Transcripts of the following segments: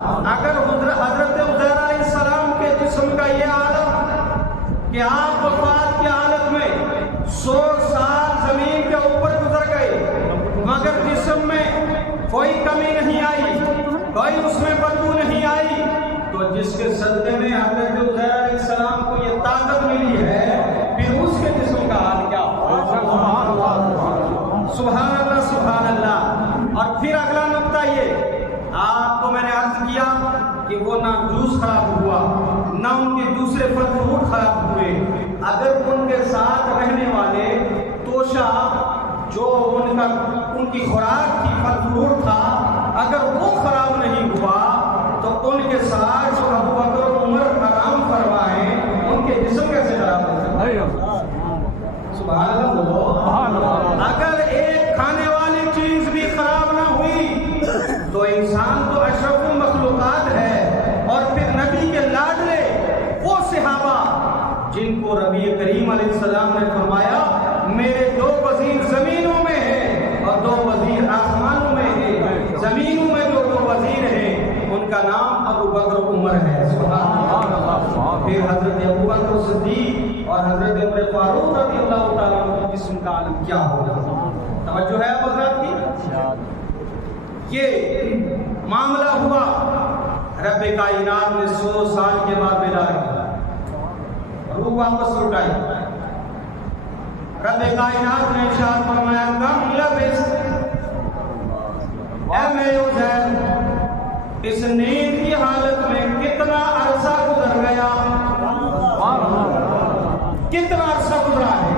اگر حضرت عزیر علیہ السلام کے جسم کا یہ عالم کہ آپ وفات کی حالت میں 100 سال زمین کے اوپر گزر گئے مگر جسم میں کوئی کمی نہیں آئی، کوئی اس میں بدبو نہیں آئی، تو جس کے صدقے میں حضرت عزیر علیہ السلام کو یہ طاقت ملی ہے، پھر اس کے جسم کا حال کیا ہوگا؟ سبحان اللہ سبحان اللہ۔ اور پھر اگلا نقطہ یہ، آپ کو میں نے عرض کیا کہ وہ نہ جوس خراب ہوا نہ ان کے دوسرے پھل فروٹ خراب ہوئے، اگر ان کے ساتھ رہنے والے توشہ جو ان کی خوراک تھی، پھل فروٹ تھا، اگر وہ خراب نہیں ہوا تو ان کے ساتھ جو ابو بکر و عمر آرام فرمائیں ان کے جسم کیسے خراب ہو سکتے ہیں؟ سبحان اللہ بولو۔ اگر ایک کھانے والی چیز بھی خراب نہ ہوئی تو انسان تو اشرف المخلوقات ہے، اور پھر نبی کے لاڈلے وہ صحابہ جن کو نبی کریم علیہ السلام نے فرمایا میرے 2 وزیر زمینوں میں ہیں اور 2 وزیر آسمانوں میں ہیں، زمینوں میں جو 2 وزیر ہیں ان کا نام ابو بکر و عمر ہے۔ سبحان اللہ۔ پھر حضرت ابو بکر صدیق اور حضرت عمر فاروق رضی اللہ تعالیٰ عنہ کے جسم کا عالم کیا ہوگا؟ توجہ ہے حضرات کی؟ یہ معاملہ ہوا، رب کائنات نے 100 سال کے بعد بیدار کیا، روح واپس لوٹائی، رب کائنات نے ارشاد فرمایا کم لبثت اے میرے عزیر، اس نیند کی حالت میں کتنا عرصہ گزر گیا، کتنا عرصہ گزرا ہے؟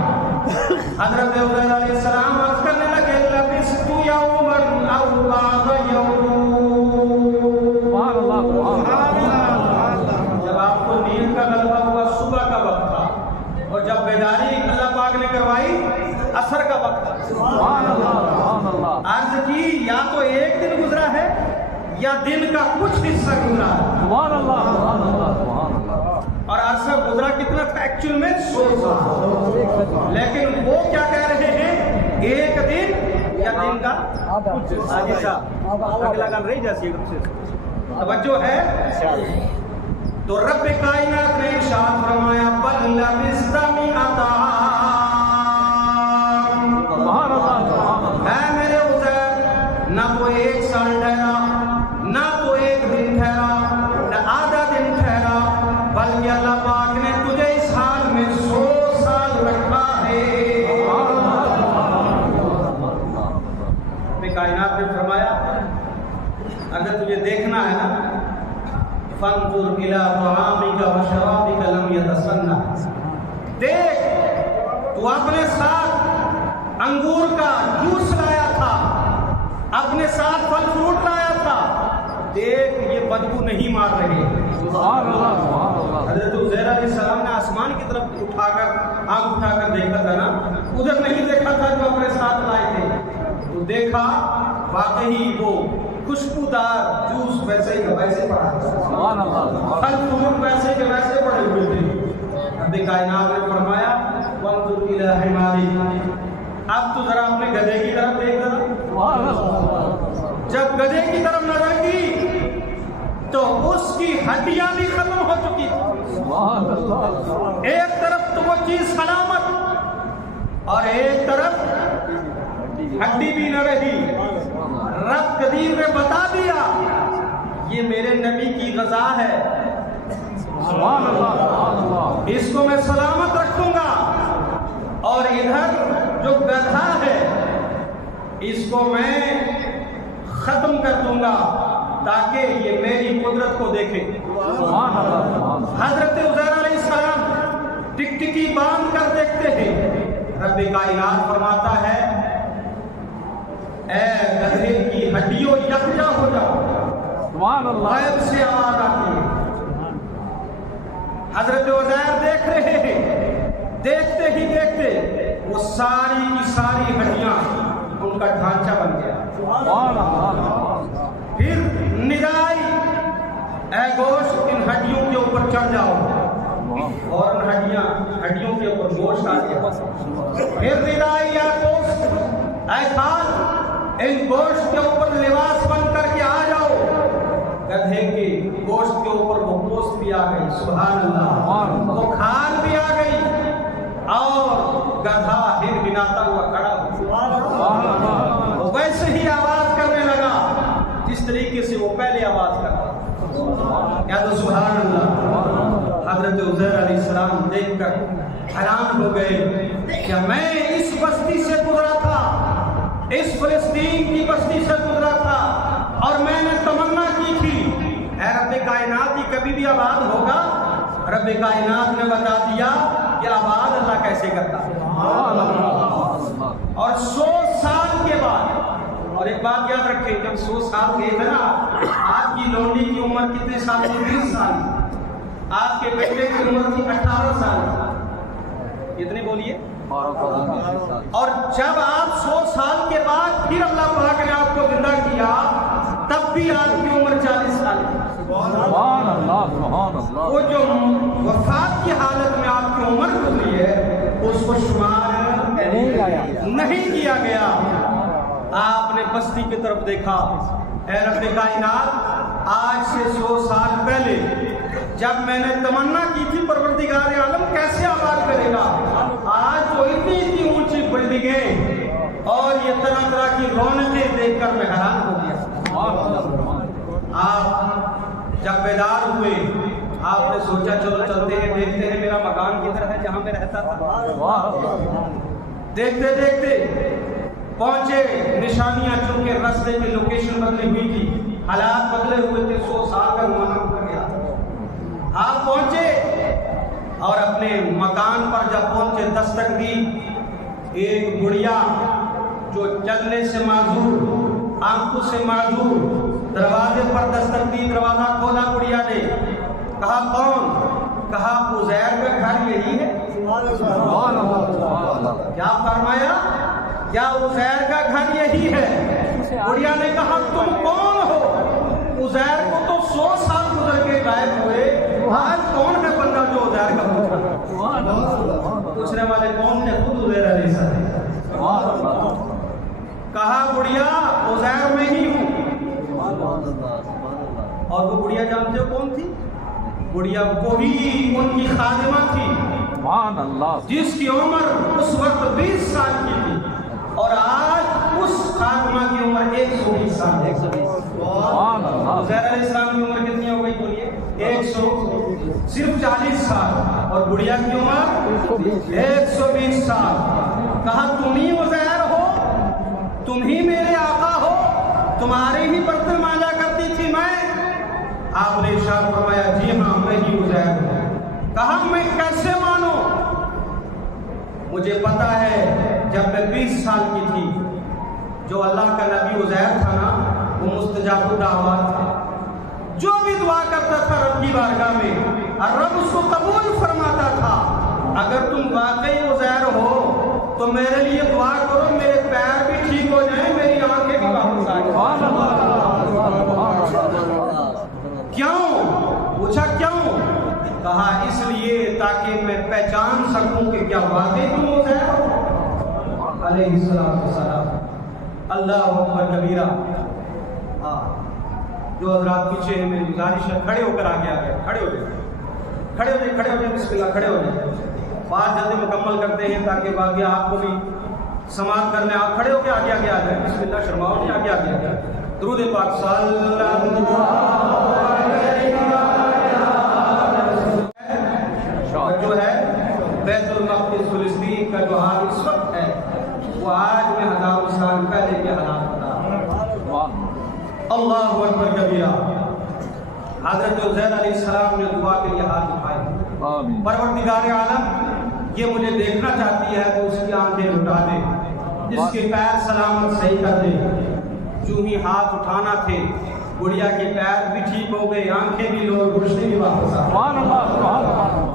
حضرت عزیر علیہ السلام عرض کرنے لگے لبثت یوما او بعض یوم۔ جب آپ کو نیند کا غلبہ ہوا صبح کا وقت تھا، اور جب بیداری اللہ پاک نے کروائی عصر کا وقت تھا۔ عرض کی یا تو ایک دن گزرا ہے یا دن کا کچھ حصہ گزرا ہے، اور عرصہ گزرا کتنا تھا ایکچوئل میں 100 سال، لیکن وہ کیا کہہ رہے ہیں ایک دن یا دن کا اگلا گل رہی جیسی توجہ ہے۔ تو رب کائنات نے ارشاد فرمایا بل لبثت مئۃ عام، اے میرے عزیر نہ تو 1 سال ٹھہرا، نہ تو 1 دن ٹھہرا، نہ آدھا دن ٹھہرا، بلکہ اللہ پاک نے تجھے اس حال میں 100 سال رکھا ہے۔ رب کائنات نے فرمایا اگر تجھے دیکھنا ہے نا فانظر الی طعامک و شرابک لم یتسنہ، دیکھ تو اپنے ساتھ انگور کا جوس لایا تھا، اپنے ساتھ پھل فروٹ لایا تھا، دیکھ یہ بدبو نہیں مار رہے۔ حضرت عزیر علیہ السلام نے آسمان کی طرف آنکھ اٹھا کر دیکھا تھا نا، ادھر نہیں دیکھا تھا جو اپنے ساتھ لائے تھے، تو دیکھا واقعی وہ خوشبودار جوس ویسے ہی ویسے پڑا، پھل فروٹ ویسے کے ویسے پڑے ہوئے تھے۔ رب کائنات نے فرمایا وانظر الی حمارک، اب تو ذرا اپنے گدھے کی طرف دیکھ رہا۔ جب گدھے کی طرف نظر کی تو اس کی ہڈیاں بھی ختم ہو چکی تھی، ایک طرف تو وہ چیز سلامت اور ایک طرف ہڈی بھی نہ رہی۔ رب قدیر نے بتا دیا یہ میرے نبی کی غذا ہے، اس کو میں سلامت رکھوں گا، اور ادھر جو گدھا ہے اس کو میں ختم کر دوں گا تاکہ یہ میری قدرت کو دیکھے۔ حضرت عزیر علیہ السلام ٹکٹکی باندھ کر دیکھتے ہیں، رب کائنات فرماتا ہے اے گدھے کی ہڈیوں یکجا ہو جاؤ، غیب سے آواز آتی ہے۔ حضرت عزیر دیکھ رہے ہیں، دیکھتے ہی دیکھتے وہ ساری کی ساری ہڈیاں ان کا ڈھانچہ بن گیا۔ پھر ندائی اے گوشت ان ہڈیوں کے اوپر چڑھ جاؤ، اور ان ہڈیوں کے اوپر گوشت آ گیا۔ پھر ندائی یا گوشت اے خان ان گوشت کے اوپر لباس بن کر کے آ جاؤ، गधे के गोश्त के ऊपर वो पोस्ट भी आ गई, सुभान अल्लाह, वो खाल भी आ गई और गधा हिर बिनाता हुआ खड़ा हो, वैसे ही आवाज करने लगा जिस तरीके से वो पहले आवाज करता। क्या तो सुभान अल्लाह। हजरत उज़ैर अलैहिस्सलाम देखकर हैरान हो गए कि मैं इस बस्ती से गुजरा था, इस फिलिस्तीन की बस्ती से गुजरा था और मैंने तमन्ना की थी ऐ रब्बे कायनात की कभी भी आबाद होगा। रब्बे कायनात ने बता दिया कि आबाद अल्लाह कैसे करता है। और 100 साल के बाद, और एक बात याद रखें, जब 100 साल गए थे ना, आपकी लौंडी की उम्र कितने साल थी? 20 साल। आपके बेटे की उम्र थी 18 साल। कितनी बोलिए? और जब आप 100 साल के बाद फिर अल्लाह पाक ने आपको जिंदा किया, तब भी आपकी उम्र 40 साल थी। वो जो वफात की हालत में आपकी उम्र गुजरी है उसको शुमार नहीं किया गया। आपने बस्ती की तरफ देखा, ऐ रब्बे कायनात, आज से 100 साल पहले जब मैंने तमन्ना की थी परवरदिगार आलम कैसे आबाद करेगा, आज तो इतनी ऊंची बिल्डिंगें और ये तरह तरह की रौनकें देखकर मैं हैरान हो गया। आप जब बेदार हुए, आपने सोचा चलो चलते हैं, देखते हैं मेरा मकान किधर है जहां मैं रहता था। देखते देखते पहुंचे, निशानियां चुनके रास्ते की लोकेशन बदली हुई थी, हालात बदले हुए थे, 100 साल का ज़माना गुजर गया। आप पहुंचे और अपने मकान पर जब पहुंचे, दस्तक दी। एक बुढ़िया जो चलने से माजूर, आंखों से माजूर, दरवाजे पर दस्तक दी। दरवाजा खोला बुढ़िया ने, कहा कौन? कहा उज़ैर का घर यही है। क्या फरमाया? क्या उज़ैर का घर यही है? बुढ़िया ने कहा तुम कौन हो? उज़ैर को तो 100 साल गुजर के गायब हुए, आज कौन है बंदा जो उज़ैर का पूछा? पूछने वाले कौन थे? खुद उज़ैर अलैहिस्सलाम। कहा बुढ़िया उज़ैर में ही हूँ। और वो बुढ़िया जानते हो कौन थी? बुढ़िया वही उनकी खादिमा थी जिसकी उम्र उस वक्त 20 साल की थी और आज उस खादिमा की उम्र 120 साल है। उज़ैर अलैहिस्सलाम की उम्र कितनी हो गई बोलिए? 100, सिर्फ 40 साल, और बुढ़िया की उम्र 120 साल। कहा तुम ही उज़ैर हो, तुम ही मेरे आका हो, तुम्हारे ही बर्तन मांजा करती थी मैं। आपने इरशाद फरमाया जी हाँ मैं ही उज़ैर हूं। कहा मैं कैसे मानूं? मुझे पता है जब मैं 20 साल की थी, जो अल्लाह का नबी उज़ैर था ना, वो मुस्तजाब दावत था। जो भी दुआ करता था रब की बारगाह में, और रब उसको कबूल फरमाता था। अगर तुम वाकई उज़ैर हो तो मेरे लिए दुआ करो, मेरे पैर भी ठीक हो जाए, मेरी आंखें भी वापस आ जाए। क्यों? पूछा क्यों? कहा इसलिए ताकि मैं पहचान सकूं कि क्या वाकई तुम उज़ैर हो अलैहिस्सलाम। अल्लाहु अकबर कबीरा। जो हज़रात पीछे हैं, मेरी गुजारिश है खड़े होकर आगे आ गए, खड़े हो जाए, खड़े हो जाए, खड़े हो जाए, बिस्मिल्लाह, खड़े हो जाए। बात जल्दी मुकम्मल करते हैं ताकि बाकी आपको भी समाप्त करने, आप खड़े होकर आगे आगे आ जाए, बिस्मिल्लाह, शर्माओ नहीं, आगे आगे आ जाए। दुरूद पाक सल्लल्लाहु अलैहि वसल्लम। जो है बैतुल मक़दिस फिलिस्तीन का जो हाल इस वक्त है, वो आज में हज़ारों साल पहले के हालात बता। अल्लाहु अकबर कबीरा। हज़रत उज़ैर अलैहिस्सलाम ने दुआ के लिए हाथ उठाए, परवरदिगार आलम ये मुझे देखना चाहती है तो उसकी आंखें लुटा दे, इसके पैर सलामत सही कर दे। जो ही हाथ उठाना थे, गुड़िया के पैर भी ठीक हो गए, आंखें भी लो, रोशनी भी वापस आ गई।